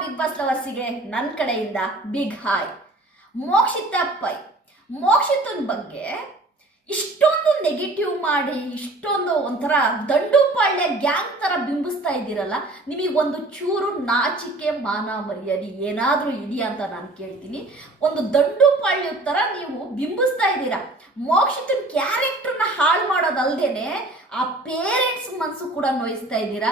Big boss ಲವರ್ಸಿಗೆ ನನ್ನ ಕಡೆಯಿಂದ ಬಿಗ್ ಹಾಯ್. ಮೋಕ್ಷಿತ ಪೈ. ಮೋಕ್ಷಿತನ ಬಗ್ಗೆ ಇಷ್ಟೊಂದು ನೆಗೆಟಿವ್ ಮಾಡಿ, ಇಷ್ಟೊಂದು ಒಂಥರ ದಂಡುಪಾಳ್ಯ ಗ್ಯಾಂಗ್ ಥರ ಬಿಂಬಿಸ್ತಾ ಇದ್ದೀರಲ್ಲ, ನಿಮಗೆ ಒಂದು ಚೂರು ನಾಚಿಕೆ ಮಾನ ಮರ್ಯಾದೆ ಏನಾದರೂ ಇದೆಯಾ ಅಂತ ನಾನು ಕೇಳ್ತೀನಿ. ಒಂದು ದಂಡುಪಾಳ್ಯದ ಥರ ಮೋಕ್ಷಿತನ ಕ್ಯಾರೆಕ್ಟರ್ನ ಹಾಳು ಮಾಡೋದಲ್ದೇನೆ ಆ ಪೇರೆಂಟ್ಸ್ ಮನಸ್ಸು ಕೂಡ ನೋಯಿಸ್ತಾ ಇದ್ದೀರಾ?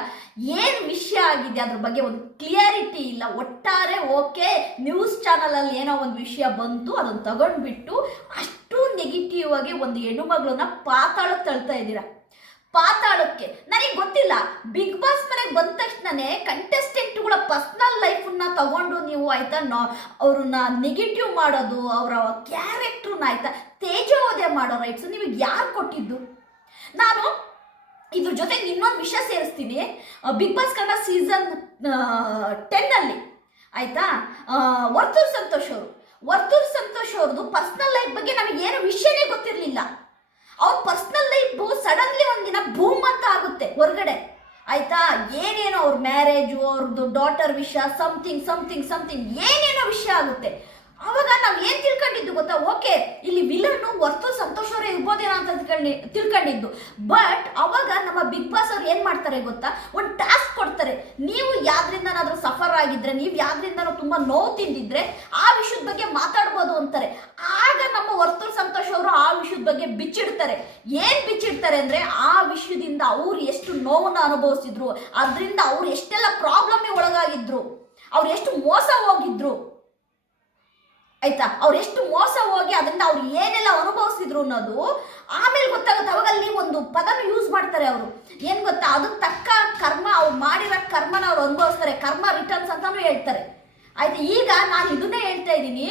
ಏನು ವಿಷಯ ಆಗಿದೆ? ಅದ್ರ ಬಗ್ಗೆ ಒಂದು ಕ್ಲಿಯರಿಟಿ ಇಲ್ಲ. ಒಟ್ಟಾರೆ ಓಕೆ ನ್ಯೂಸ್ ಚಾನಲಲ್ಲಿ ಏನೋ ಒಂದು ವಿಷಯ ಬಂತು ಅದನ್ನು ತಗೊಂಡ್ಬಿಟ್ಟು ಅಷ್ಟು ನೆಗೆಟಿವ್ ಆಗಿ ಒಂದು ಹೆಣ್ಣುಮಗಳನ್ನ ಪಾತಾಳಕ್ಕೆ ತಳ್ತಾ ಇದ್ದೀರಾ? ಪಾತಾಳಕ್ಕೆ. ನನಗೆ ಗೊತ್ತಿಲ್ಲ. ಬಿಗ್ ಬಾಸ್ ಮನೆಗೆ ಬಂದ ತಕ್ಷಣನೇ ಕಂಟೆಸ್ಟೆಂಟ್ಗಳ ಪರ್ಸ್ನಲ್ ಲೈಫನ್ನ ತಗೊಂಡು ನೀವು ಆಯ್ತಾ ಅವ್ರನ್ನ ನೆಗೆಟಿವ್ ಮಾಡೋದು, ಅವರ ಕ್ಯಾರೆಕ್ಟ್ರನ್ನ ಆಯ್ತಾ ತೇಜೋವಧೆ ಮಾಡೋ ರೈಟ್ಸ್ ನಿಮಗೆ ಯಾರು ಕೊಟ್ಟಿದ್ದು? ನಾನು ಇದ್ರ ಜೊತೆಗೆ ಇನ್ನೊಂದು ವಿಷಯ ಸೇರಿಸ್ತೀನಿ. ಬಿಗ್ ಬಾಸ್ ಕನ್ನಡ ಸೀಸನ್ ಟೆನ್ನಲ್ಲಿ ಆಯ್ತಾ? ವರ್ತೂರ್ ಸಂತೋಷ್ ಅವರು. ವರ್ತೂರ್ ಸಂತೋಷ್ ಅವ್ರದ್ದು ಪರ್ಸ್ನಲ್ ಲೈಫ್ ಬಗ್ಗೆ ನಮಗೆ ಏನು ವಿಷಯನೇ ಗೊತ್ತಿರಲಿಲ್ಲ. ಅವ್ರ ಪರ್ಸ್ನಲ್ ಲೈಫ್ ಸಡನ್ಲಿ ಒಂದಿನ ಬೂಮ್ ಅಂತ ಆಗುತ್ತೆ, ಹೊರಗಡೆ. ಆಯ್ತಾ? ಏನೇನೋ ಅವ್ರ ಮ್ಯಾರೇಜು ಅವ್ರದ್ದು ಡಾಟರ್ ವಿಷಯ ಸಮಥಿಂಗ್ ಸಮಥಿಂಗ್ ಸಮಥಿಂಗ್ ಏನೇನೋ ವಿಷಯ ಆಗುತ್ತೆ. ಅವಾಗ ನಾವು ಏನು ತಿಳ್ಕೊಂಡಿದ್ದು ಗೊತ್ತಾ? ಓಕೆ ಇಲ್ಲಿ ವಿಲನ್ನು ವಸ್ತು ಸಂತೋಷ್ ಇರ್ಬೋದೇನೋ ಅಂತ ತಿಳ್ಕೊಂಡಿ ತಿಳ್ಕೊಂಡಿದ್ದು. ಬಟ್ ಅವಾಗ ನಮ್ಮ ಬಿಗ್ ಬಾಸ್ ಅವ್ರು ಏನು ಮಾಡ್ತಾರೆ ಗೊತ್ತಾ? ಒಂದು ಕೊಡ್ತಾರೆ. ನೀವು ಯಾವ್ದ್ರಿಂದನಾದ್ರೂ ಸಫರ್ ಆಗಿದ್ರೆ, ನೀವು ಯಾವ್ದ್ರಿಂದನೂ ತುಂಬ ನೋವು ತಿಂದಿದ್ರೆ ಆ ವಿಷಯದ ಬಗ್ಗೆ ಮಾತಾಡ್ಬೋದು ಅಂತಾರೆ. ಆಗ ನಮ್ಮ ವರ್ತೂರ್ ಸಂತೋಷ್ ಅವರು ಆ ವಿಷಯದ ಬಗ್ಗೆ ಬಿಚ್ಚಿಡ್ತಾರೆ. ಏನ್ ಬಿಚ್ಚಿಡ್ತಾರೆ ಅಂದ್ರೆ ಆ ವಿಷಯದಿಂದ ಅವ್ರು ಎಷ್ಟು ನೋವನ್ನ ಅನುಭವಿಸಿದ್ರು, ಅದರಿಂದ ಅವ್ರು ಎಷ್ಟೆಲ್ಲ ಪ್ರಾಬ್ಲಮ್ ಒಳಗಾಗಿದ್ರು, ಅವ್ರು ಎಷ್ಟು ಮೋಸ ಹೋಗಿದ್ರು, ಆಯ್ತಾ? ಅವ್ರು ಎಷ್ಟು ಮೋಸ ಹೋಗಿ ಅದರಿಂದ ಅವ್ರು ಏನೆಲ್ಲ ಅನುಭವಿಸಿದ್ರು ಅನ್ನೋದು ಆಮೇಲೆ ಗೊತ್ತಾಗುತ್ತೆ ಅವಾಗ ಅಲ್ಲಿ ಒಂದು ಪದನ ಯೂಸ್ ಮಾಡ್ತಾರೆ ಅವರು. ಏನು ಗೊತ್ತಾ? ಅದಕ್ಕೆ ತಕ್ಕ ಕರ್ಮ ಅವ್ರು ಮಾಡಿರೋ ಕರ್ಮನ ಅವ್ರು ಅನುಭವಿಸ್ತಾರೆ. ಕರ್ಮ ರಿಟರ್ನ್ಸ್ ಅಂತಾನು ಹೇಳ್ತಾರೆ. ಆಯ್ತು? ಈಗ ನಾನು ಇದನ್ನೇ ಹೇಳ್ತಾ ಇದ್ದೀನಿ.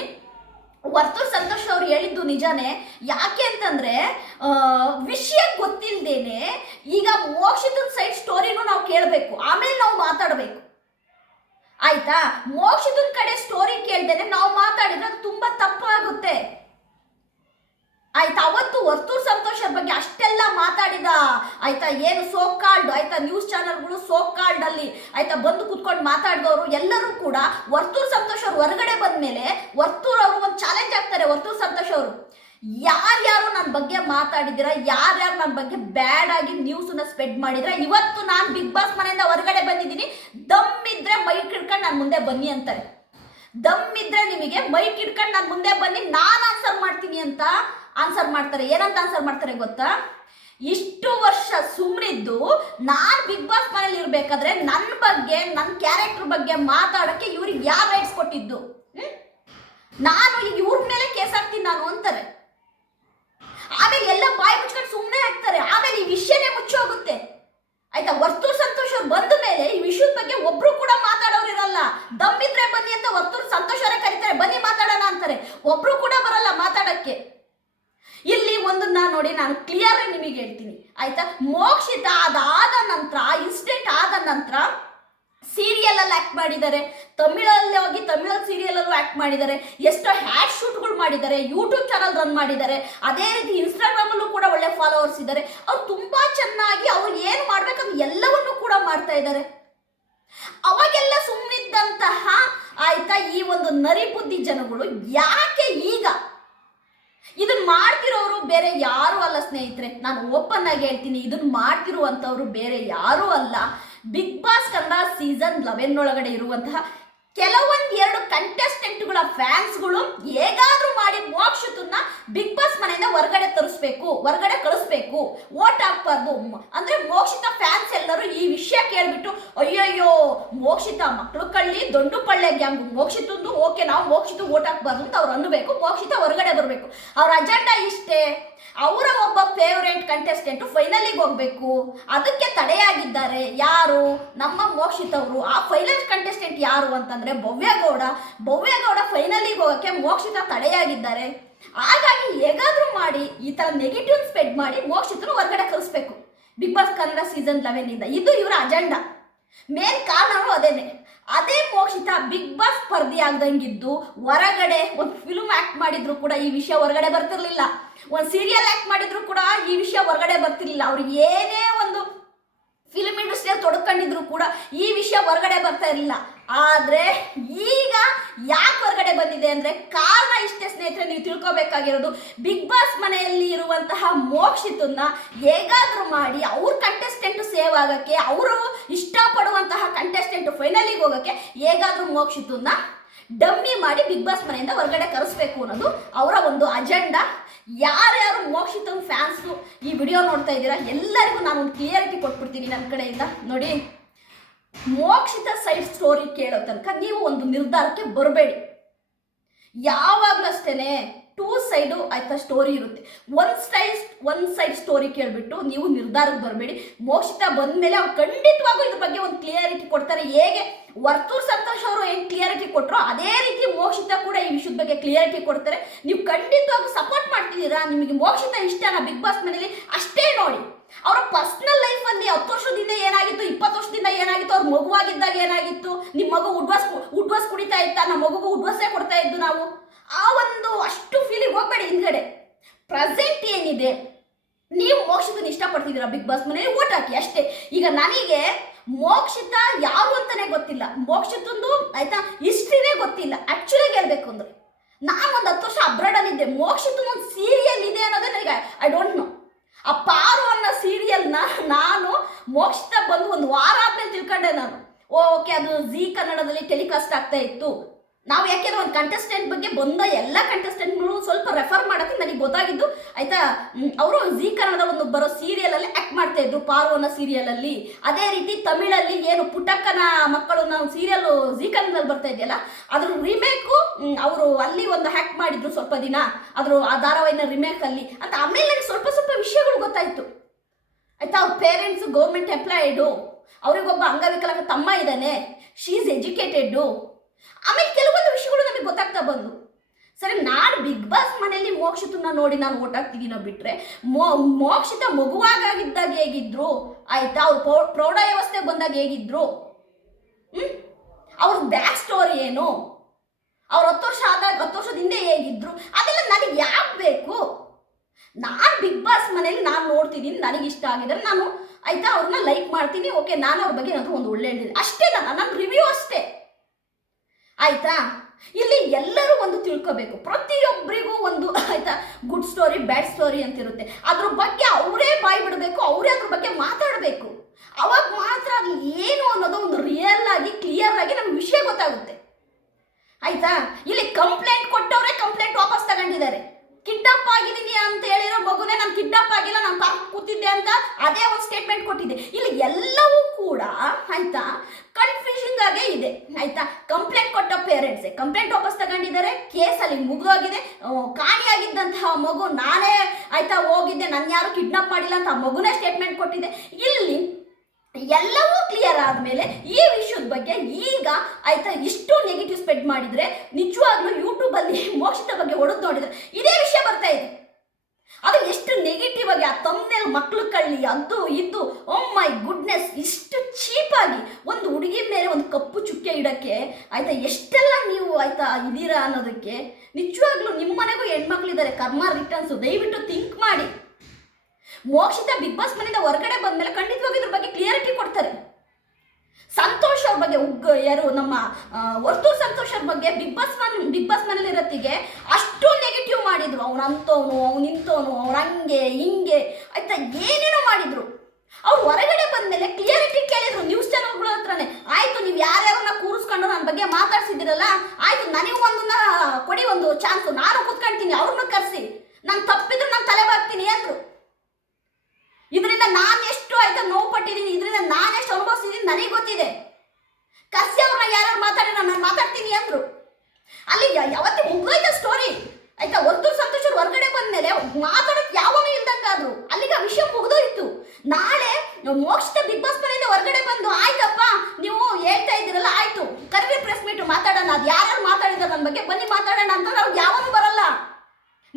ವರ್ತೂರ್ ಸಂತೋಷ್ ಅವ್ರು ಹೇಳಿದ್ದು ನಿಜಾನೇ. ಯಾಕೆ ಅಂತಂದ್ರೆ ವಿಷಯ ಗೊತ್ತಿಲ್ಲದೇನೆ ಈಗ ಮೋಕ್ಷದ ಸೈಡ್ ಸ್ಟೋರಿನೂ ನಾವು ಕೇಳಬೇಕು. ಆಮೇಲೆ ನಾವು ಮಾತಾಡಬೇಕು. ಆಯ್ತಾ? ಮೋಕ್ಷದ ಕಡೆ ಸ್ಟೋರಿ ಕೇಳ್ದೇನೆ ನಾವು ಮಾತಾಡಿದ್ರೆ ತುಂಬಾ ತಪ್ಪಾಗುತ್ತೆ. ಆಯ್ತಾ, ಅವತ್ತು ವರ್ತೂರ್ ಸಂತೋಷ್ ಅವ್ರ ಬಗ್ಗೆ ಅಷ್ಟೆಲ್ಲ ಮಾತಾಡಿದ, ಆಯ್ತಾ, ಏನು ಸೋಕಾಲ್ಡ್, ಆಯ್ತಾ ನ್ಯೂಸ್ ಚಾನೆಲ್ಗಳು ಸೋಕಾಲ್ಡ್ ಅಲ್ಲಿ ಆಯ್ತಾ, ಬಂದು ಕುತ್ಕೊಂಡು ಮಾತಾಡಿದವರು ಎಲ್ಲರೂ ಕೂಡ ವರ್ತೂರ್ ಸಂತೋಷ್ ಅವರು ಹೊರಗಡೆ ಬಂದ್ಮೇಲೆ ವರ್ತೂರ್ ಅವರು ಒಂದು ಚಾಲೆಂಜ್ ಆಗ್ತಾರೆ ವರ್ತೂರ್ ಸಂತೋಷ್ ಅವರು ಯಾರ್ಯಾರು ನನ್ನ ಬಗ್ಗೆ ಮಾತಾಡಿದಿರ, ಯಾರ್ಯಾರು ನನ್ನ ಬಗ್ಗೆ ಬ್ಯಾಡ್ ಆಗಿ ನ್ಯೂಸನ್ನ ಸ್ಪ್ರೆಡ್ ಮಾಡಿದ್ರೆ, ಇವತ್ತು ನಾನು ಬಿಗ್ ಬಾಸ್ ಮನೆಯಿಂದ ಹೊರಗಡೆ ಬಂದಿದ್ದೀನಿ. ದಮ್ ಇದ್ರೆ ಮೈಕ್ ಹಿಡ್ಕೊಂಡು ನಾನು ಮುಂದೆ ಬನ್ನಿ ಅಂತಾರೆ. ದಮ್ ಇದ್ರೆ ನಿಮಗೆ ಮೈಕ್ ಹಿಡ್ಕೊಂಡು ನಾನು ಮುಂದೆ ಬನ್ನಿ, ನಾನು ಆನ್ಸರ್ ಮಾಡ್ತೀನಿ ಅಂತ ಆನ್ಸರ್ ಮಾಡ್ತಾರೆ. ಏನಂತ ಆನ್ಸರ್ ಮಾಡ್ತಾರೆ ಗೊತ್ತಾ? ಇಷ್ಟು ವರ್ಷ ಸುಮ್ಮನಿದ್ದು ನಾನು ಬಿಗ್ ಬಾಸ್ ಮನೇಲಿ ಇರಬೇಕಾದ್ರೆ ನನ್ನ ಬಗ್ಗೆ ನನ್ನ ಕ್ಯಾರೆಕ್ಟರ್ ಬಗ್ಗೆ ಮಾತಾಡಕ್ಕೆ ಇವ್ರಿಗೆ ಯಾವ ರೈಟ್ಸ್ ಕೊಟ್ಟಿದ್ದು? ನಾನು ಈಗ ಇವ್ರ ಮೇಲೆ ಕೇಸ್ ಹಾಕ್ತೀನಿ ನಾನು ಅಂತಾರೆ. ಆಮೇಲೆ ಎಲ್ಲ ಬಾಯಿ ಮುಚ್ಕೊಂಡು ಸುಮ್ಮನೆ ಹಾಕ್ತಾರೆ ಆಮೇಲೆ ಈ ವಿಷಯನೇ ಮುಚ್ಚೋಗುತ್ತೆ ಆಯ್ತಾ? ವರ್ತೂರ್ ಸಂತೋಷ್ ಅವ್ರು ಬಂದ ಮೇಲೆ ಈ ವಿಷಯದ ಬಗ್ಗೆ ಒಬ್ರು ಕೂಡ ಮಾತಾಡೋರು ಇರಲ್ಲ. ದಮ್ಮಿದ್ರೆ ಬನ್ನಿ ಅಂತ ವರ್ತೂರ್ ಸಂತೋಷ್ ಅವರೇ ಕರೀತಾರೆ. ಬನ್ನಿ ಮಾತಾಡೋಣ ಅಂತಾರೆ. ಒಬ್ರು ಕೂಡ ಬರಲ್ಲ ಮಾತಾಡಕ್ಕೆ ಇಲ್ಲಿ ಒಂದನ್ನ ನೋಡಿ ನಾನು ಕ್ಲಿಯರ್ ನಿಮಗೆ ಹೇಳ್ತೀನಿ. ಆಯ್ತಾ? ಮೋಕ್ಷಿತ ಅದಾದ ನಂತರ ಇನ್ಸಿಡೆಂಟ್ ಆದ ನಂತರ ಸೀರಿಯಲ್ ಅಲ್ಲಿ ಆಕ್ಟ್ ಮಾಡಿದ್ದಾರೆ. ತಮಿಳಲ್ಲಿ ಹೋಗಿ ತಮಿಳಲ್ಲಿ ಸೀರಿಯಲ್ ಅಲ್ಲೂ ಆಕ್ಟ್ ಮಾಡಿದ್ದಾರೆ. ಎಷ್ಟೋ ಹ್ಯಾಡ್ ಶೂಟ್ಗಳು ಮಾಡಿದ್ದಾರೆ. ಯೂಟ್ಯೂಬ್ ಚಾನಲ್ ರನ್ ಮಾಡಿದ್ದಾರೆ. ಅದೇ ರೀತಿ ಇನ್ಸ್ಟಾಗ್ರಾಮ್ ಅಲ್ಲೂ ಕೂಡ ಒಳ್ಳೆ ಫಾಲೋವರ್ಸ್ ಇದ್ದಾರೆ. ಅವ್ರು ತುಂಬಾ ಚೆನ್ನಾಗಿ ಅವ್ರು ಏನು ಮಾಡ್ಬೇಕಂತ ಎಲ್ಲವನ್ನೂ ಕೂಡ ಮಾಡ್ತಾ ಇದ್ದಾರೆ. ಅವಾಗೆಲ್ಲ ಸುಮ್ಮನಿದ್ದಂತಹ ಆಯ್ತಾ, ಈ ಒಂದು ನರಿ ಬುದ್ಧಿ ಜನಗಳು ಯಾಕೆ ಈಗ ಇದನ್ನ ಮಾಡ್ತಿರೋರು ಬೇರೆ ಯಾರು ಅಲ್ಲ ಸ್ನೇಹಿತರೆ. ನಾನು ಓಪನ್ ಆಗಿ ಹೇಳ್ತೀನಿ ಇದನ್ನ ಮಾಡ್ತಿರುವಂತವ್ರು ಬೇರೆ ಯಾರು ಅಲ್ಲ. Bigg Boss Kannada season eleven ಒಳಗಡೆ ಇರುವಂತಹ ಕೆಲವೊಂದ್ ಎರಡು ಕಂಟೆಸ್ಟೆಂಟ್ಗಳ ಫ್ಯಾನ್ಸ್ಗಳು ಹೇಗಾದ್ರೂ ಮಾಡಿ ಮೋಕ್ಷತನ್ನ ಬಿಗ್ ಬಾಸ್ ಮನೆಯಿಂದ ಹೊರಗಡೆ ತರಿಸ್ಬೇಕು. ಹೊರಗಡೆ ಕಳಿಸ್ಬೇಕು. ಓಟ್ ಹಾಕ್ಬಾರ್ದು. ಮ- ಅಂದ್ರೆ ಮೋಕ್ಷಿತ ಫ್ಯಾನ್ಸ್ ಎಲ್ಲರೂ ಈ ವಿಷಯ ಕೇಳ್ಬಿಟ್ಟು, ಅಯ್ಯಯ್ಯೋ, ಮೋಕ್ಷಿತ ಮಕ್ಕಳು ಕಳ್ಳಿ ದೊಡ್ಡ ಪಳ್ಳೆ ಗ್ಯಾಂಗ್ ಮೋಕ್ಷಿತಂದು ಓಕೆ ನಾವು ಮೋಕ್ಷಿತ ವೋಟ್ ಹಾಕ್ಬಾರ್ದು ಅಂತ ಅವ್ರು ಅನ್ಬೇಕು ಮೋಕ್ಷಿತ ಹೊರಗಡೆ ಬರಬೇಕು. ಅವ್ರ ಅಜೆಂಡಾ ಇಷ್ಟೇ. ಅವರ ಒಬ್ಬ ಫೇವ್ರೇಟ್ ಕಂಟೆಸ್ಟೆಂಟ್ ಫೈನಲಿಗೆ ಹೋಗ್ಬೇಕು. ಅದಕ್ಕೆ ತಡೆಯಾಗಿದ್ದಾರೆ ಯಾರು? ನಮ್ಮ ಮೋಕ್ಷಿತ್ ಅವರು. ಆ ಫೈನಲ್ ಕಂಟೆಸ್ಟೆಂಟ್ ಯಾರು ಅಂತಂದ್ರೆ ಭವ್ಯಗೌಡ ಭವ್ಯಗೌಡ ಫೈನಲಿಗೆ ಹೋಗಕ್ಕೆ ಮೋಕ್ಷಿತ ತಡೆಯಾಗಿದ್ದಾರೆ. ಹಾಗಾಗಿ ಹೇಗಾದ್ರೂ ಮಾಡಿ ಈ ತರ ನೆಗೆಟಿವ್ ಸ್ಪ್ರೆಡ್ ಮಾಡಿ ಮೋಕ್ಷಿತರು ಹೊರಗಡೆ ಕಲಿಸ್ಬೇಕು big boss Kannada season eleven ಇಂದ. ಇದು ಇವರ ಅಜೆಂಡಾ ಮೇನ್ ಕಾರಣವೂ ಅದೇನೆ. ಅದೇ ಮೋಕ್ಷಿತ ಬಿಗ್ ಬಾಸ್ ಸ್ಪರ್ಧಿ ಆಗ್ದಂಗಿದ್ದು ಹೊರಗಡೆ ಒಂದು ಫಿಲ್ಮ್ ಆಕ್ಟ್ ಮಾಡಿದ್ರು ಕೂಡ ಈ ವಿಷಯ ಹೊರಗಡೆ ಬರ್ತಿರ್ಲಿಲ್ಲ. ಒಂದು ಸೀರಿಯಲ್ ಆಕ್ಟ್ ಮಾಡಿದ್ರು ಕೂಡ ಈ ವಿಷಯ ಹೊರಗಡೆ ಬರ್ತಿರ್ಲಿಲ್ಲ. ಅವ್ರಿಗೆ ಏನೇ ಒಂದು ಫಿಲ್ಮ್ ಇಂಡಸ್ಟ್ರಿಯಲ್ಲಿ ತೊಡ್ಕೊಂಡಿದ್ರು ಕೂಡ ಈ ವಿಷಯ ಹೊರಗಡೆ ಬರ್ತಾ ಇರಲಿಲ್ಲ. ಆದರೆ ಈಗ ಯಾಕೆ ಹೊರಗಡೆ ಬಂದಿದೆ ಅಂದರೆ ಕಾರಣ ಇಷ್ಟೇ ಸ್ನೇಹಿತರೆ, ನೀವು ತಿಳ್ಕೊಬೇಕಾಗಿರೋದು ಬಿಗ್ ಬಾಸ್ ಮನೆಯಲ್ಲಿ ಇರುವಂತಹ ಮೋಕ್ಷಿತನ್ನ ಹೇಗಾದರೂ ಮಾಡಿ ಅವ್ರ ಕಂಟೆಸ್ಟೆಂಟ್ ಸೇವ್ ಆಗೋಕ್ಕೆ ಅವರು ಇಷ್ಟಪಡುವಂತಹ ಕಂಟೆಸ್ಟೆಂಟ್ ಫೈನಲಿಗೆ ಹೋಗೋಕ್ಕೆ ಹೇಗಾದರೂ ಮೋಕ್ಷಿತನ್ನ ಡಮ್ಮಿ ಮಾಡಿ ಬಿಗ್ ಬಾಸ್ ಮನೆಯಿಂದ ಹೊರಗಡೆ ಕರೆಸ್ಬೇಕು ಅನ್ನೋದು ಅವರ ಒಂದು ಅಜೆಂಡಾ ಯಾರ್ಯಾರು ಮೋಕ್ಷಿತನ ಫ್ಯಾನ್ಸು ಈ ವಿಡಿಯೋ ನೋಡ್ತಾ ಇದ್ದೀರಾ, ಎಲ್ಲರಿಗೂ ನಾನು ಒಂದು ಕ್ಲಿಯರಿಟಿ ಕೊಟ್ಬಿಡ್ತೀನಿ ನನ್ನ ಕಡೆಯಿಂದ. ನೋಡಿ, ಮೋಕ್ಷಿತ ಸೈಡ್ ಸ್ಟೋರಿ ಕೇಳೋ ತನಕ ನೀವು ಒಂದು ನಿರ್ಧಾರಕ್ಕೆ ಬರಬೇಡಿ. ಯಾವಾಗಲೂ ಅಷ್ಟೇ ಟೂ ಸೈಡು ಆಯ್ತಾ ಸ್ಟೋರಿ ಇರುತ್ತೆ. One side one side story ಕೇಳಿಬಿಟ್ಟು ನೀವು ನಿರ್ಧಾರಕ್ಕೆ ಬರಬೇಡಿ. ಮೋಕ್ಷಿತ ಬಂದ ಮೇಲೆ ಅವ್ರು ಖಂಡಿತವಾಗೂ ಇದ್ರ ಬಗ್ಗೆ ಒಂದು ಕ್ಲಿಯರಿಟಿ ಕೊಡ್ತಾರೆ. ಹೇಗೆ? ವರ್ತೂರ್ ಸಂತೋಷ್ ಅವರು ಏನು ಕ್ಲಿಯರಿಟಿ ಕೊಟ್ಟರು ಅದೇ ರೀತಿ ಮೋಕ್ಷಿತ ಕೂಡ ಈ ವಿಷಯದ ಬಗ್ಗೆ ಕ್ಲಿಯರಿಟಿ ಕೊಡ್ತಾರೆ. ನೀವು ಖಂಡಿತವಾಗೂ ಸಪೋರ್ಟ್ ಮಾಡ್ತಿದ್ದೀರಾ? ನಿಮಗೆ ಮೋಕ್ಷಿತ ಇಷ್ಟನಾ ಬಿಗ್ ಬಾಸ್ ಮನೆಯಲ್ಲಿ ಅಷ್ಟೇ ನೋಡಿ. ಅವರ ಪರ್ಸನಲ್ ಲೈಫಲ್ಲಿ ಹತ್ತು ವರ್ಷದಿಂದ ಏನಾಗಿತ್ತು, ಇಪ್ಪತ್ತು ವರ್ಷದಿಂದ ಏನಾಗಿತ್ತು, ಅವ್ರ ಮಗುವಾಗಿದ್ದಾಗ ಏನಾಗಿತ್ತು ನಿಮ್ಮ ಮಗು ಉಡ್ವಾಸ್ ಉಡ್ವಾಸ್ ಕುಡಿತಾ ಇತ್ತ ನಮ್ಮ ಮಗುಗೂ ಉಡ್ವಾಸೇ ಕೊಡ್ತಾ ಇದ್ದು ನಾವು? ಆ ಒಂದು ಅಷ್ಟು ಫೀಲಿಂಗ್ ಹೋಗ್ಬೇಡಿ ಹಿಂದ್ಗಡೆ. ಪ್ರೆಸೆಂಟ್ ಏನಿದೆ, ನೀವು ಮೋಕ್ಷಿತನ ಇಷ್ಟಪಡ್ತಿದ್ದೀರಾ ಬಿಗ್ ಬಾಸ್ ಮನೇಲಿ ಓಟ್ ಹಾಕಿ ಅಷ್ಟೇ. ಈಗ ನನಗೆ ಮೋಕ್ಷಿತ ಯಾರು ಅಂತಾನೆ ಗೊತ್ತಿಲ್ಲ. ಮೋಕ್ಷಿತಂದು ಆಯ್ತಾ ಹಿಸ್ಟ್ರಿನೇ ಗೊತ್ತಿಲ್ಲ. ಆಕ್ಚುಲಿ ಹೇಳ್ಬೇಕು ಅಂದ್ರೆ ನಾನು ಒಂದು ಹತ್ತು ವರ್ಷ ಅಬ್ರಾಡಲ್ಲಿದ್ದೆ ಮೋಕ್ಷಿತನ ಒಂದು ಸೀರಿಯಲ್ ಇದೆ ಅನ್ನೋದೇ ನನಗೆ ಐ ಡೋಂಟ್ ನೋ ಆ ಪಾರು ಅನ್ನೋ ಸೀರಿಯಲ್ನ ನಾನು ಮೋಕ್ಷಿತ ಬಂದು ಒಂದು ವಾರ ಆದ್ಮೇಲೆ ತಿಳ್ಕೊಂಡೆ ನಾನು. ಓಕೆ ಅದು ಜಿ ಕನ್ನಡದಲ್ಲಿ ಟೆಲಿಕಾಸ್ಟ್ ಆಗ್ತಾ ಇತ್ತು. ನಾವು ಯಾಕೆಂದ್ರೆ ಒಂದು ಕಂಟೆಸ್ಟೆಂಟ್ ಬಗ್ಗೆ ಬಂದ ಎಲ್ಲ ಕಂಟೆಸ್ಟೆಂಟ್ಗಳು ಸ್ವಲ್ಪ ರೆಫರ್ ಮಾಡೋಕ್ಕೆ ನನಗೆ ಗೊತ್ತಾಗಿದ್ದು, ಆಯ್ತಾ? ಅವರು ಜಿ ಕನ್ನಡದ ಒಂದು ಬರೋ ಸೀರಿಯಲಲ್ಲಿ ಆ್ಯಕ್ಟ್ ಮಾಡ್ತಾ ಇದ್ರು ಅನ್ನೋ ಸೀರಿಯಲಲ್ಲಿ ಅದೇ ರೀತಿ ತಮಿಳಲ್ಲಿ ಏನು ಪುಟಕ್ಕನ ಮಕ್ಕಳು, ನಾವು ಸೀರಿಯಲ್ ಜಿ ಕನ್ನಡದಲ್ಲಿ ಬರ್ತಾ ಇದೆಯಲ್ಲ ಅದ್ರ ರಿಮೇಕು ಅವರು ಅಲ್ಲಿ ಒಂದು ಹ್ಯಾಕ್ ಮಾಡಿದ್ರು ಸ್ವಲ್ಪ ದಿನ. ಅದ್ರ ಆ ಧಾರಾವಾಹಿನ ರಿಮೇಕಲ್ಲಿ ಅಂತ ಆಮೇಲೆ ನನಗೆ ಸ್ವಲ್ಪ ಸ್ವಲ್ಪ ವಿಷಯಗಳು ಗೊತ್ತಾಯಿತು. ಆಯ್ತಾ, ಅವ್ರ ಪೇರೆಂಟ್ಸ್ ಗೌರ್ಮೆಂಟ್ ಎಂಪ್ಲಾಯ್ಡು ಅವ್ರಿಗೊಬ್ಬ ಅಂಗವಿಕಲಾಂಗ ತಮ್ಮ ಇದ್ದಾನೆ. ಶೀ ಈಸ್ ಎಜುಕೇಟೆಡ್ಡು ಆಮೇಲೆ ಕೆಲವೊಂದು ವಿಷಯಗಳು ನಮಗೆ ಗೊತ್ತಾಗ್ತಾ ಬಂದು. ಸರಿ, ನಾನು ಬಿಗ್ ಬಾಸ್ ಮನೆಯಲ್ಲಿ ಮೋಕ್ಷಿತನ ನೋಡಿ ನಾನು ಓಟ್ ಬಿಟ್ಟರೆ ಮೋ, ಮೋಕ್ಷಿತ ಮಗುವಾಗಿದ್ದಾಗ ಹೇಗಿದ್ರು, ಆಯ್ತಾ, ಅವ್ರು ಪ್ರೌ ಪ್ರೌಢ ವ್ಯವಸ್ಥೆ ಬಂದಾಗ ಹೇಗಿದ್ರು ಅವ್ರ ಬ್ಯಾಕ್ ಸ್ಟೋರಿ ಏನು? ಅವ್ರು ಹತ್ತು ವರ್ಷ ಆದಾಗ ಹತ್ತು ವರ್ಷದ ಹಿಂದೆ ಹೇಗಿದ್ರು, ಅದೆಲ್ಲ ನನಗೆ ಯಾಕೆ ಬೇಕು? ನಾನು ಬಿಗ್ ಬಾಸ್ ಮನೇಲಿ ನಾನು ನೋಡ್ತಿದ್ದೀನಿ ನನಗೆ ಇಷ್ಟ ಆಗಿದ್ರೆ ನಾನು ಆಯ್ತಾ ಅವ್ರನ್ನ ಲೈಕ್ ಮಾಡ್ತೀನಿ, ಓಕೆ, ನಾನು ಅವ್ರ ಬಗ್ಗೆ ಏನಾದರೂ ಒಂದು ಒಳ್ಳೆ ಹೇಳಿದ್ದೀನಿ ಅಷ್ಟೇ ನಾನು ನನ್ನ ರಿವ್ಯೂ ಅಷ್ಟೇ. ಆಯ್ತಾ? ಇಲ್ಲಿ ಎಲ್ಲರೂ ಒಂದು ತಿಳ್ಕೋಬೇಕು. ಪ್ರತಿಯೊಬ್ಬರಿಗೂ ಒಂದು, ಆಯ್ತಾ ಗುಡ್ ಸ್ಟೋರಿ ಬ್ಯಾಡ್ ಸ್ಟೋರಿ ಅಂತಿರುತ್ತೆ. ಅದ್ರ ಬಗ್ಗೆ ಅವರೇ ಬಾಯಿ ಬಿಡಬೇಕು, ಅವರೇ ಅದ್ರ ಬಗ್ಗೆ ಮಾತಾಡಬೇಕು. ಅವಾಗ ಮಾತ್ರ ಅದು ಏನು ಅನ್ನೋದು ಒಂದು ರಿಯಲ್ ಆಗಿ ಕ್ಲಿಯರ್ ಆಗಿ ನಮ್ಗೆ ವಿಷಯ ಗೊತ್ತಾಗುತ್ತೆ. ಆಯ್ತಾ? ಇಲ್ಲಿ ಕಂಪ್ಲೇಂಟ್ ಕೊಟ್ಟವರೇ ಕಂಪ್ಲೇಂಟ್ ವಾಪಸ್ ತಗೊಂಡಿದ್ದಾರೆ. ಕಿಡ್ನಾಪ್ ಆಗಿದ್ದೀನಿ ಅಂತ ಹೇಳಿರೋ ಮಗುನೇ ನಾನು ಕಿಡ್ನಾಪ್ ಆಗಿಲ್ಲ, ನಾನು ಪಾರ್ಕ್ ಕೂತಿದ್ದೆ ಅಂತ ಅದೇ ಒಂದು ಸ್ಟೇಟ್ಮೆಂಟ್ ಕೊಟ್ಟಿದ್ದೆ ಇಲ್ಲಿ ಎಲ್ಲವೂ ಕೂಡ ಆಯ್ತಾ? ಕನ್ಫ್ಯೂಷನ್ ಆಗೇ ಇದೆ. ಆಯ್ತಾ? ಕಂಪ್ಲೇಂಟ್ ಕೊಟ್ಟ ಪೇರೆಂಟ್ಸೇ ಕಂಪ್ಲೇಂಟ್ ವಾಪಸ್ ತಗೊಂಡಿದ್ದಾರೆ. ಕೇಸಲ್ಲಿ ಮುಗಿದೋಗಿದೆ. ಕಾಣಿಯಾಗಿದ್ದಂತಹ ಮಗು ನಾನೇ ಆಯ್ತಾ ಹೋಗಿದ್ದೆ. ನನ್ನ ಯಾರು ಕಿಡ್ನಾಪ್ ಮಾಡಿಲ್ಲ ಅಂತ ಆ ಮಗುನೇ ಸ್ಟೇಟ್ಮೆಂಟ್ ಕೊಟ್ಟಿದೆ. ಇಲ್ಲಿ ಎಲ್ಲವೂ ಕ್ಲಿಯರ್ ಆದಮೇಲೆ ಈ ವಿಷಯದ ಬಗ್ಗೆ ಈಗ ಆಯ್ತಾ ಇಷ್ಟು ನೆಗೆಟಿವ್ ಸ್ಪ್ರೆಡ್ ಮಾಡಿದ್ರೆ ನಿಜವಾಗ್ಲೂ ಯೂಟ್ಯೂಬಲ್ಲಿ ಮೋಕ್ಷದ ಬಗ್ಗೆ ಹೊಡೆದು ನೋಡಿದ್ರೆ ಇದೇ ವಿಷಯ ಬರ್ತಾ ಇದೆ. ಅದು ಎಷ್ಟು ನೆಗೆಟಿವ್ ಆಗಿ ಆ ತಮ್ಮನೇಲ್ ಮಕ್ಳು ಕಳ್ಳಿ, ಅದು ಇದು ಓ ಮೈ ಗುಡ್ನೆಸ್ ಇಷ್ಟು ಚೀಪಾಗಿ ಒಂದು ಹುಡುಗಿ ಮೇಲೆ ಒಂದು ಕಪ್ಪು ಚುಕ್ಕೆ ಇಡಕ್ಕೆ ಆಯ್ತಾ ಎಷ್ಟೆಲ್ಲ ನೀವು ಆಯ್ತಾ ಇದೀರಾ ಅನ್ನೋದಕ್ಕೆ ನಿಜವಾಗ್ಲೂ ನಿಮ್ಮ ಮನೆಗೂ ಹೆಣ್ಮಕ್ಳಿದ್ದಾರೆ. ಕರ್ಮ ರಿಟರ್ನ್ಸು ದಯವಿಟ್ಟು ಥಿಂಕ್ ಮಾಡಿ. ಮೋಕ್ಷಿತ ಬಿಗ್ ಬಾಸ್ ಮನೆಯಿಂದ ಹೊರಗಡೆ ಬಂದ್ಮೇಲೆ ಖಂಡಿತವಾಗಿ ಇದ್ರ ಬಗ್ಗೆ ಕ್ಲಿಯರಿಟಿ ಕೊಡ್ತಾರೆ. ಸಂತೋಷ್ ಅವ್ರ ಬಗ್ಗೆ ಉಗ್, ಯಾರು ನಮ್ಮ ವರ್ತೂರ್ ಸಂತೋಷ್ ಅವ್ರ ಬಗ್ಗೆ ಬಿಗ್ ಬಾಸ್ ಮನ್, ಬಿಗ್ ಬಾಸ್ ಮನೇಲಿ ಇರತ್ತಿಗೆ ಅಷ್ಟು ನೆಗೆಟಿವ್ ಮಾಡಿದ್ರು. ಅವ್ನು ಅಂತವನು, ಅವ್ನು ನಿಂತವನು ಅವ್ನು ಹಂಗೆ, ಹಿಂಗೆ ಆಯ್ತಾ, ಏನೇನೋ ಮಾಡಿದ್ರು. ಅವ್ರು ಹೊರಗಡೆ ಬಂದ್ಮೇಲೆ ಕ್ಲಿಯರಿಟಿ ಕೇಳಿದ್ರು ನ್ಯೂಸ್ ಚಾನಲ್ಗಳ ಹತ್ರನೇ. ಆಯ್ತು, ನೀವು ಯಾರ್ಯಾರನ್ನ ಕೂರಿಸ್ಕೊಂಡು ನನ್ನ ಬಗ್ಗೆ ಮಾತಾಡ್ಸಿದಿರಲ್ಲ ಆಯ್ತು, ನನಗೂ ಒಂದನ್ನ ಕೊಡಿ, ಒಂದು ಚಾನ್ಸು ನಾನು ಕೂತ್ಕೊಳ್ತೀನಿ ಅವ್ರನ್ನ ಕರೆಸಿ. ನಾನು ತಪ್ಪಿದ್ರು ನಾನು ತಲೆ ಬಾಗ್ತೀನಿ ಅಂದ್ರು. ಇದರಿಂದ ನಾನು ಎಷ್ಟು ಆಯ್ತಾ ನೋವು ಪಟ್ಟಿದ್ದೀನಿ, ಇದರಿಂದ ನಾನು ಎಷ್ಟು ಅನುಭವಿಸಿದ್ದೀನಿ ನನಗೆ ಗೊತ್ತಿದೆ. ಕಸಿ ಅವ್ರನ್ನ ಯಾರು ಮಾತಾಡಿ ನಾನು ಮಾತಾಡ್ತೀನಿ ಅಂದ್ರು. ಅಲ್ಲಿ ಯಾವತ್ತೂ ಮುಗ್ದೋಯ್ತ ಸ್ಟೋರಿ ಆಯ್ತಾ ಒಂದು ಸಂತೋಷ ಹೊರಗಡೆ ಬಂದ್ಮೇಲೆ ಮಾತಾಡೋಕೆ ಯಾವಾಗ ಇಲ್ದಂಗಾದ್ರು ಅಲ್ಲಿಗೆ ಆ ವಿಷಯ ಮುಗ್ದೋಯ್ತು. ನಾಳೆ ಮೋಕ್ಷದ ಬಿಗ್ ಬಾಸ್ ಮನೆಯಿಂದ ಹೊರಗಡೆ ಬಂದು, ಆಯ್ತಪ್ಪ, ನೀವು ಹೇಳ್ತಾ ಇದ್ದೀರಲ್ಲ, ಆಯ್ತು. ಕರ್ವಿ ಪ್ರೆಸ್ ಮೀಟ್ ಮಾತಾಡೋಣ. ಅದು ಯಾರು ಮಾತಾಡಿದ್ರು ನನ್ನ ಬಗ್ಗೆ ಬನ್ನಿ ಮಾತಾಡೋಣ ಅಂತ ಅವ್ರಿಗೆ ಯಾವಾಗ ಬರಲ್ಲ.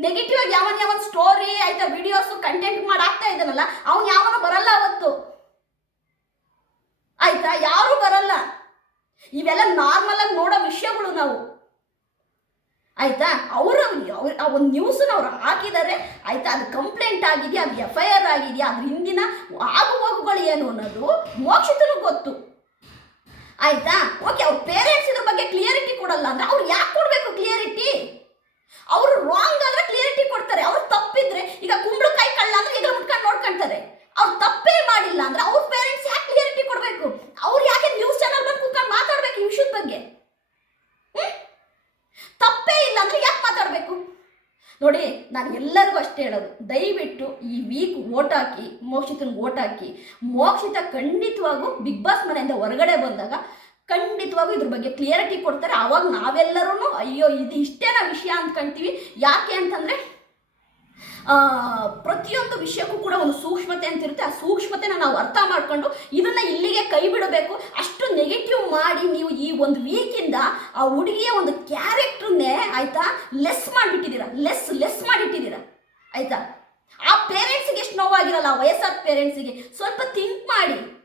ನೆಗೆಟಿವ್ ಆಗಿ ಯಾವನ್ ಯಾವನ್ ಸ್ಟೋರಿ ಆಯ್ತಾ ವಿಡಿಯೋಸ್ ಕಂಟೆಂಟ್ ಮಾಡಿ ಇದನ್ನಲ್ಲ ಇದ್ದಾನಲ್ಲ, ಅವ್ನು ಬರಲ್ಲ ಅವತ್ತು. ಆಯ್ತಾ? ಯಾರು ಬರಲ್ಲ. ಇವೆಲ್ಲ ನಾರ್ಮಲ್ ಆಗಿ ನೋಡೋ ವಿಷಯಗಳು ನಾವು. ಆಯ್ತಾ? ಅವರು ಆ ಒಂದು ನ್ಯೂಸನ್ನ ಅವ್ರು ಹಾಕಿದ್ದಾರೆ ಆಯ್ತಾ? ಅದು ಕಂಪ್ಲೇಂಟ್ ಆಗಿದೆಯಾ? ಅದು ಎಫ್ ಐ ಆರ್ ಆಗಿದೆಯಾ? ಅದ್ರ ಹಿಂದಿನ ಆಗು ಹೋಗುಗಳು ಏನು ಅನ್ನೋದು ಮೋಕ್ಷಿತನು ಗೊತ್ತು. ಆಯ್ತಾ? ಓಕೆ ಅವ್ರ ಪೇರೆಂಟ್ಸ್ ಇದ್ರ ಬಗ್ಗೆ ಕ್ಲಿಯರಿಟಿ ಕೊಡಲ್ಲ ಅಂದ್ರೆ ಅವ್ರು ಯಾಕೆ ಕೊಡಬೇಕು ಕ್ಲಿಯರಿಟಿ ಅವರು ರಾಂಗ್ ಆದ್ರೆ ಕ್ಲಿಯರಿಟಿ ಕೊಡ್ತಾರೆ ಅವ್ರು ತಪ್ಪಿದ್ರೆ ಈಗ ಕುಂಬಳಕಾಯಿ ಕಳ್ಳ ಅಂದ್ರೆ ಹೆಗಲು ಮುಟ್ಕೊಂಡು ನೋಡ್ಕೊಂತಾರೆ ಅವ್ರು ತಪ್ಪೇ ಮಾಡಿಲ್ಲ ಅಂದ್ರೆ ಅವ್ರ ಪೇರೆಂಟ್ಸ್ ಯಾಕೆ ಕ್ಲಿಯರಿಟಿ ಕೊಡಬೇಕು ಅವ್ರು ಯಾಕೆ ನ್ಯೂಸ್ ಚಾನಲ್ ಬಂದು ಕೂತ್ಕೊಂಡು ಮಾತಾಡ್ಬೇಕು ಈ ವಿಷಯದ ಬಗ್ಗೆ ಹ್ಮ್? ತಪ್ಪೇ ಇಲ್ಲ ಅಂದ್ರೆ ಯಾಕೆ ಮಾತಾಡಬೇಕು ನೋಡಿ ನಾನು ಎಲ್ಲರಿಗೂ ಅಷ್ಟೇ ಹೇಳೋದು ದಯವಿಟ್ಟು ಈ ವೀಕ್ ಓಟ್ ಹಾಕಿ ಮೋಕ್ಷಿತನಿಗೆ ಓಟ್ ಮೋಕ್ಷಿತ ಖಂಡಿತವಾಗೂ ಬಿಗ್ ಬಾಸ್ ಮನೆಯಿಂದ ಹೊರಗಡೆ ಬಂದಾಗ ಖಂಡಿತವಾಗೂ ಇದ್ರ ಬಗ್ಗೆ ಕ್ಲಿಯರಿಟಿ ಕೊಡ್ತಾರೆ. ಆವಾಗ ನಾವೆಲ್ಲರೂ ಅಯ್ಯೋ, ಇದು ಇಷ್ಟೇನಾ ವಿಷಯ ಅಂದ್ಕೊಂತೀವಿ ಯಾಕೆ ಅಂತಂದರೆ ಪ್ರತಿಯೊಂದು ವಿಷಯಕ್ಕೂ ಕೂಡ ಒಂದು ಸೂಕ್ಷ್ಮತೆ ಅಂತ ಇರುತ್ತೆ. ಆ ಸೂಕ್ಷ್ಮತೆನ ನಾವು ಅರ್ಥ ಮಾಡ್ಕೊಂಡು ಇದನ್ನ ಇಲ್ಲಿಗೆ ಕೈ ಬಿಡಬೇಕು. ಅಷ್ಟು ನೆಗೆಟಿವ್ ಮಾಡಿ ನೀವು ಈ ಒಂದು ವೀಕಿಂದ ಆ ಹುಡುಗಿಯ ಒಂದು ಕ್ಯಾರೆಕ್ಟ್ರನ್ನೇ ಆಯಿತಾ ಲೆಸ್ ಮಾಡಿಬಿಟ್ಟಿದ್ದೀರಾ. ಲೆಸ್ ಲೆಸ್ ಮಾಡಿಟ್ಟಿದ್ದೀರಾ. ಆಯ್ತಾ? ಆ ಪೇರೆಂಟ್ಸಿಗೆ ಎಷ್ಟು ನೋವಾಗಿರಲ್ಲ ವಯಸ್ಸಾದ ಪೇರೆಂಟ್ಸಿಗೆ ಸ್ವಲ್ಪ ಥಿಂಕ್ ಮಾಡಿ.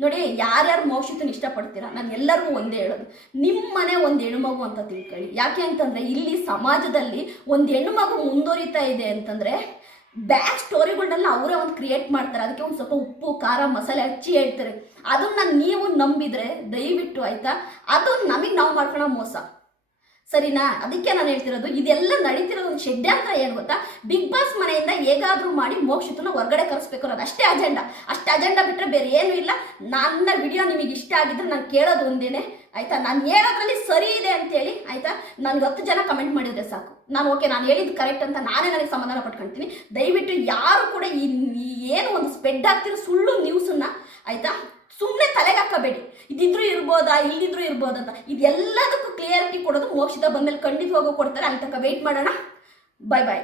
ನೋಡಿ, ಯಾರ್ಯಾರು ಮೌಷಿತನ ಇಷ್ಟಪಡ್ತೀರಾ? ನಾನು ಎಲ್ಲರಿಗೂ ಒಂದೇ ಹೇಳೋದು. ನಿಮ್ಮ ಮನೆ ಒಂದು ಹೆಣ್ಮಗು ಅಂತ ತಿಳ್ಕೊಳ್ಳಿ. ಯಾಕೆ ಅಂತಂದರೆ, ಇಲ್ಲಿ ಸಮಾಜದಲ್ಲಿ ಒಂದು ಹೆಣ್ಮಗು ಮುಂದುವರಿತಾ ಇದೆ ಅಂತಂದರೆ ಬ್ಯಾಕ್ ಸ್ಟೋರಿಗಳನ್ನೆಲ್ಲ ಅವರೇ ಒಂದು ಕ್ರಿಯೇಟ್ ಮಾಡ್ತಾರೆ. ಅದಕ್ಕೆ ಒಂದು ಸ್ವಲ್ಪ ಉಪ್ಪು, ಖಾರ, ಮಸಾಲೆ ಹಚ್ಚಿ ಹೇಳ್ತಾರೆ. ಅದನ್ನು ನೀವು ನಂಬಿದರೆ, ದಯವಿಟ್ಟು ಆಯಿತಾ? ಅದು ನಮಗೆ ನಾವು ಮಾಡ್ಕೊಳ್ಳೋ ಮೋಸ. ಸರಿನಾ? ಅದಕ್ಕೆ ನಾನು ಹೇಳ್ತಿರೋದು, ಇದೆಲ್ಲ ನಡೀತಿರೋದು ಒಂದು ಷಡ್ಯಂತ್ರ ಏನು ಗೊತ್ತಾ? ಬಿಗ್ ಬಾಸ್ ಮನೆಯಿಂದ ಹೇಗಾದರೂ ಮಾಡಿ ಮೋಕ್ಷಿತನ ಹೊರಗಡೆ ಕರೆಸ್ಬೇಕು ಅನ್ನೋದು ಅಷ್ಟೇ ಅಜೆಂಡಾ ಅಷ್ಟೇ ಅಜೆಂಡಾ ಬಿಟ್ಟರೆ ಬೇರೆ ಏನೂ ಇಲ್ಲ. ನನ್ನ ವಿಡಿಯೋ ನಿಮಗೆ ಇಷ್ಟ ಆಗಿದ್ರೆ ನಾನು ಕೇಳೋದು ಒಂದೇನೆ. ಆಯಿತಾ? ನಾನು ಹೇಳೋದ್ರಲ್ಲಿ ಸರಿ ಇದೆ ಅಂತೇಳಿ, ಆಯಿತಾ? ನನಗೆ ಹತ್ತು ಜನ ಕಮೆಂಟ್ ಮಾಡಿದ್ರೆ ಸಾಕು. ನಾನು ಓಕೆ ನಾನು ಹೇಳಿದ್ದು ಕರೆಕ್ಟ್ ಅಂತ ನಾನೇ ನನಗೆ ಸಮಾಧಾನ ಪಟ್ಕೊಳ್ತೀನಿ. ದಯವಿಟ್ಟು ಯಾರು ಕೂಡ ಈ ಏನು ಒಂದು ಸ್ಪೆಡ್ ಆಗ್ತಿರೋ ಸುಳ್ಳು ನ್ಯೂಸನ್ನು ಆಯ್ತಾ? ಸುಮ್ಮನೆ ತಲೆಗೆ ಹಾಕಬೇಡಿ ಇದಿದ್ರು ಇರ್ಬೋದಾ, ಇಲ್ಲಿದ್ರು ಇರ್ಬೋದಂತ. ಇದೆಲ್ಲದಕ್ಕೂ ಕ್ಲಿಯರಿಟಿ ಕೊಡೋದು ಮೋಕ್ಷದ ಬಂದ್ಮೇಲೆ ಖಂಡಿತವಾಗೂ ಕೊಡ್ತಾರೆ. ಅಲ್ಲಿ ತನಕ ವೆಯ್ಟ್ ಮಾಡೋಣ. ಬಾಯ್ ಬಾಯ್